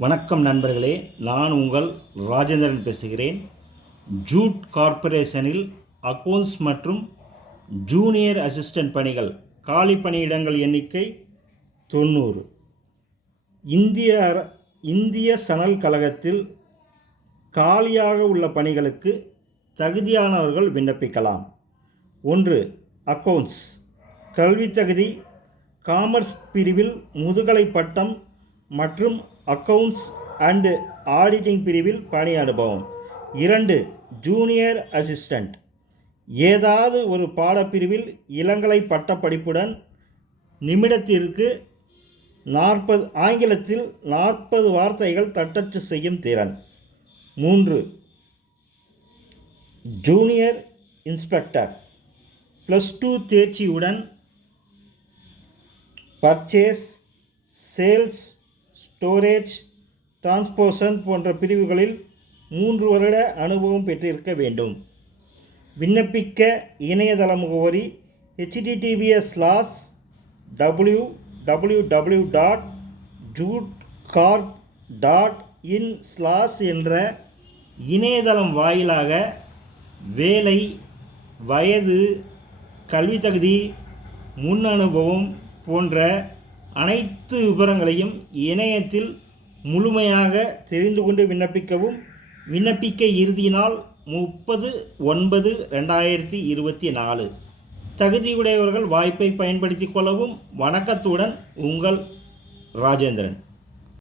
வணக்கம் நண்பர்களே நான் உங்கள் ராஜேந்திரன் பேசுகிறேன். ஜூட் கார்ப்பரேஷனில் அக்கௌண்ட்ஸ் மற்றும் ஜூனியர் அசிஸ்டன்ட் பணிகள் காலி பணியிடங்கள் எண்ணிக்கை தொண்ணூறு. இந்திய இந்திய சணல் கழகத்தில் காலியாக உள்ள பணிகளுக்கு தகுதியானவர்கள் விண்ணப்பிக்கலாம். ஒன்று அக்கௌண்ட்ஸ் கல்வி தகுதி காமர்ஸ் பிரிவில் முதுகலை பட்டம் மற்றும் அக்கவுண்ட்ஸ் அண்டு ஆடிட்டிங் பிரிவில் பணி அனுபவம். இரண்டு ஜூனியர் அசிஸ்டண்ட் ஏதாவது ஒரு பாடப்பிரிவில் இளங்கலை பட்டப்படிப்புடன் நிமிடத்திற்கு நாற்பது ஆங்கிலத்தில் நாற்பது வார்த்தைகள் தட்டச்சு செய்யும் திறன். மூன்று ஜூனியர் இன்ஸ்பெக்டர் ப்ளஸ் டூ தேர்ச்சியுடன் பர்ச்சேஸ் சேல்ஸ் ஸ்டோரேஜ் டிரான்ஸ்போர்ஷன் போன்ற பிரிவுகளில் மூன்று வருட அனுபவம் பெற்றிருக்க வேண்டும். விண்ணப்பிக்க இணையதள முகவரி HTTPS slash W W W dot jute corp dot in slash என்ற இணையதளம் வாயிலாக வேலை வயது கல்வி தகுதி முன் அனுபவம் போன்ற அனைத்து விவரங்களையும் இணையத்தில் முழுமையாக தெரிந்து கொண்டு விண்ணப்பிக்கவும். விண்ணப்பிக்க இறுதி நாள் முப்பது ஒன்பது ரெண்டாயிரத்தி இருபத்தி நாலு. தகுதியுடையவர்கள் வாய்ப்பை பயன்படுத்திக் கொள்ளவும் வணக்கத்துடன் உங்கள் ராஜேந்திரன்.